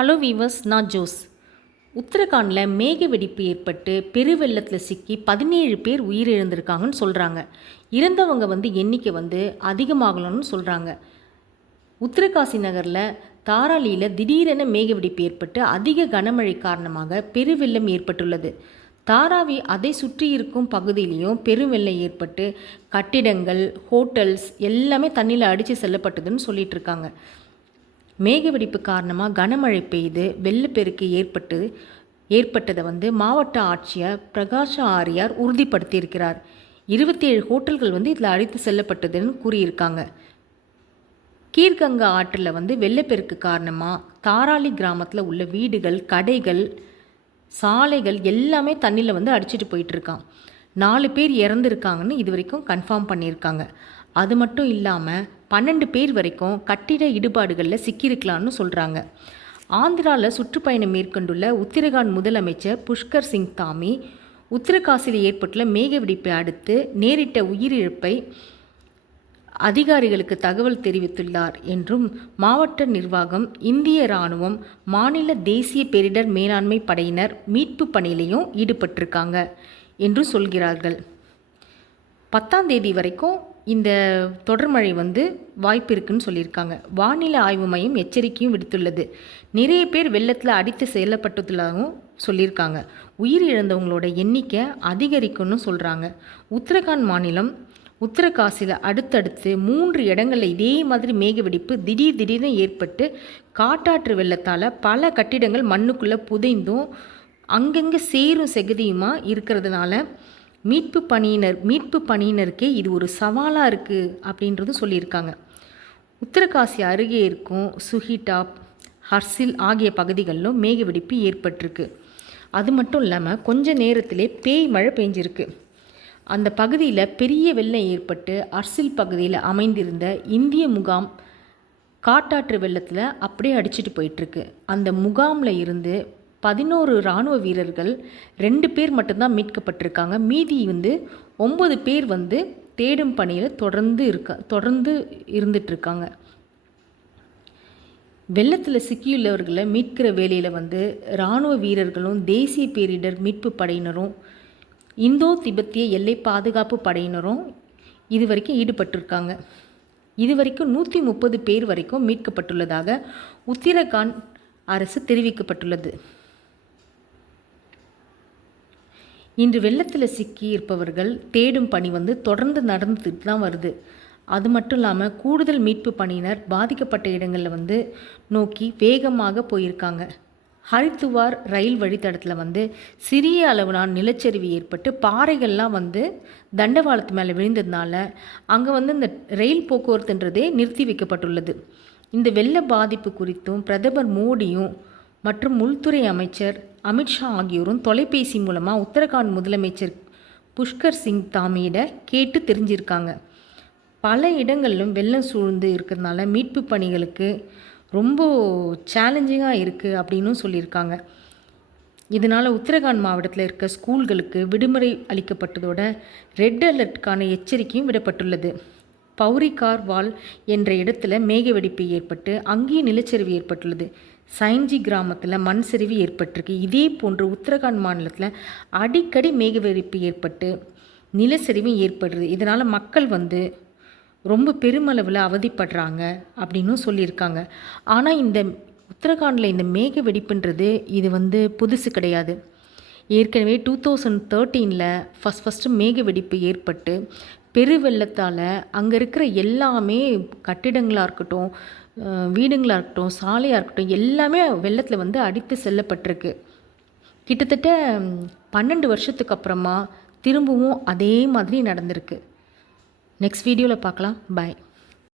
Hello viewers, நான் Jose. உத்தரகாண்டில் மேக வெடிப்பு ஏற்பட்டு பெருவெள்ளத்தில் சிக்கி 17 பேர் உயிரிழந்திருக்காங்கன்னு சொல்கிறாங்க. இறந்தவங்க எண்ணிக்கை அதிகமாகணும்னு சொல்கிறாங்க. உத்தரகாசி நகரில் தாராளியில் திடீரென மேக வெடிப்பு ஏற்பட்டு அதிக கனமழை காரணமாக பெருவெள்ளம் ஏற்பட்டுள்ளது. தாராவி அதை சுற்றி இருக்கும் பகுதியிலையும் பெருவெள்ளம் ஏற்பட்டு கட்டிடங்கள், ஹோட்டல்ஸ் எல்லாமே தண்ணியில் அடித்து செல்லப்பட்டதுன்னு சொல்லிட்டு இருக்காங்க. மேகவெடிப்பு காரணமாக கனமழை பெய்து வெள்ளப்பெருக்கு ஏற்பட்டதை மாவட்ட ஆட்சியர் பிரகாஷ் ஆரியார் உறுதிப்படுத்தியிருக்கிறார். 27 ஹோட்டல்கள் இதில் அடித்து செல்லப்பட்டதுன்னு கூறியிருக்காங்க. கீர்கங்கா ஆற்றில் வெள்ளப்பெருக்கு காரணமாக தாராளி கிராமத்தில் உள்ள வீடுகள், கடைகள், சாலைகள் எல்லாமே தண்ணியில் அடிச்சிட்டு போயிட்டுருக்கான். 4 பேர் இறந்துருக்காங்கன்னு இது வரைக்கும் கன்ஃபார்ம் பண்ணியிருக்காங்க. அது மட்டும் இல்லாமல் 12 பேர் வரைக்கும் கட்டிட இடுபாடுகளில் சிக்கியிருக்கலான்னு சொல்கிறாங்க. ஆந்திராவில் சுற்றுப்பயணம் மேற்கொண்டுள்ள உத்தரகாண்ட் முதலமைச்சர் புஷ்கர் சிங் தாமி உத்தரகாசியில் ஏற்பட்டுள்ள மேகவெடிப்பை அடுத்து நேரிட்ட உயிரிழப்பை அதிகாரிகளுக்கு தகவல் தெரிவித்துள்ளார் என்றும், மாவட்ட நிர்வாகம், இந்திய இராணுவம், மாநில தேசிய பேரிடர் மேலாண்மை படையினர் மீட்பு பணியிலையும் ஈடுபட்டிருக்காங்க என்று சொல்கிறார்கள். 10ஆம் தேதி வரைக்கும் இந்த தொடர்மழை வாய்ப்பு இருக்குன்னு சொல்லியிருக்காங்க. வானிலை ஆய்வு மையம் எச்சரிக்கையும் விடுத்துள்ளது. நிறைய பேர் வெள்ளத்தில் அடித்து செல்லப்பட்டதாகவும் சொல்லியிருக்காங்க. உயிரிழந்தவங்களோட எண்ணிக்கை அதிகரிக்கும்னு சொல்கிறாங்க. உத்தரகாண்ட் மாநிலம் உத்தரகாசியில் அடுத்தடுத்து 3 இடங்களில் இதே மாதிரி மேகவெடிப்பு திடீர்னு ஏற்பட்டு காட்டாற்று வெள்ளத்தால் பல கட்டிடங்கள் மண்ணுக்குள்ளே புதைந்தும் அங்கங்கே சேரும் செகதியுமாக இருக்கிறதுனால மீட்பு பணியினருக்கே இது ஒரு சவாலாக இருக்குது அப்படின்றதும் சொல்லியிருக்காங்க. உத்தரகாசி அருகே இருக்கும் சுஹிடாப், ஹர்சில் ஆகிய பகுதிகளிலும் மேகவெடிப்பு ஏற்பட்டிருக்கு. அது மட்டும் இல்லாமல் கொஞ்ச நேரத்திலே பேய் மழை பெஞ்சிருக்கு. அந்த பகுதியில் பெரிய வெள்ளம் ஏற்பட்டு ஹர்சில் பகுதியில் அமைந்திருந்த இந்திய முகாம் காட்டாற்று வெள்ளத்தில் அப்படியே அடிச்சிட்டு போயிட்டுருக்கு. அந்த முகாமில் இருந்து 11 இராணுவ வீரர்கள் 2 பேர் மட்டும்தான் மீட்கப்பட்டிருக்காங்க. மீதி 9 பேர் தேடும் பணியில் தொடர்ந்து இருந்துகிட்ருக்காங்க. வெள்ளத்தில் சிக்கியுள்ளவர்களை மீட்கிற வேலையில் இராணுவ வீரர்களும் தேசிய பேரிடர் மீட்பு படையினரும் இந்தோ திபெத்திய எல்லை பாதுகாப்பு படையினரும் இது வரைக்கும் ஈடுபட்டிருக்காங்க. இது வரைக்கும் 130 பேர் வரைக்கும் மீட்கப்பட்டுள்ளதாக உத்தரகாண்ட் அரசு தெரிவிக்கப்பட்டுள்ளது. இன்று வெள்ளத்தில் சிக்கி இருப்பவர்கள் தேடும் பணி தொடர்ந்து நடந்துட்டு தான் வருது. அது மட்டும் இல்லாமல் கூடுதல் மீட்பு பணியினர் பாதிக்கப்பட்ட இடங்களில் நோக்கி வேகமாக போயிருக்காங்க. ஹரித்துவார் ரயில் வழித்தடத்தில் சிறிய அளவிலான நிலச்சரிவு ஏற்பட்டு பாறைகள்லாம் தண்டவாளத்து மேலே விழுந்ததுனால அங்கே இந்த ரயில் போக்குவரத்துன்றதே நிறுத்தி வைக்கப்பட்டுள்ளது. இந்த வெள்ள பாதிப்பு குறித்தும் பிரதமர் மோடியும் மற்றும் உள்துறை அமைச்சர் அமித்ஷா ஆகியோரும் தொலைபேசி மூலமாக உத்தரகாண்ட் முதலமைச்சர் புஷ்கர் சிங் தாமியிட கேட்டு தெரிஞ்சிருக்காங்க. பல இடங்களிலும் வெள்ளம் சூழ்ந்து இருக்கிறதுனால மீட்பு பணிகளுக்கு ரொம்ப சேலஞ்சிங்காக இருக்குது அப்படின்னும் சொல்லியிருக்காங்க. இதனால் உத்தரகாண்ட் மாவட்டத்தில் இருக்க ஸ்கூல்களுக்கு விடுமுறை அளிக்கப்பட்டதோட ரெட் அலர்ட்டுக்கான எச்சரிக்கையும் விடப்பட்டுள்ளது. பௌரிகார் வால் என்ற இடத்துல மேகவெடிப்பு ஏற்பட்டு அங்கேயும் நிலச்சரிவு ஏற்பட்டுள்ளது. சைன்ஜி கிராமத்தில் மண் சரிவு ஏற்பட்டிருக்கு. இதே போன்று உத்தரகாண்ட் மாநிலத்தில் அடிக்கடி மேகவெடிப்பு ஏற்பட்டு நிலச்சரிவும் ஏற்படுது. இதனால் மக்கள் ரொம்ப பெருமளவில் அவதிப்படுறாங்க அப்படின்னும் சொல்லியிருக்காங்க. ஆனால் இந்த உத்தரகாண்டில் இந்த மேக வெடிப்புன்றது இது புதுசு கிடையாது. ஏற்கனவே 2013 ஃபஸ்ட்டு மேக வெடிப்பு ஏற்பட்டு பெருவெள்ளத்தால் அங்கே இருக்கிற எல்லாமே கட்டிடங்களாக இருக்கட்டும், வீடுங்களாக இருக்கட்டும், சாலையாக இருக்கட்டும், எல்லாமே வெள்ளத்தில் அடித்து செல்லப்பட்டிருக்கு. கிட்டத்தட்ட 12 வருஷத்துக்கு அப்புறமா திரும்பவும் அதே மாதிரி நடந்திருக்கு. நெக்ஸ்ட் வீடியோவில் பார்க்கலாம். பாய்.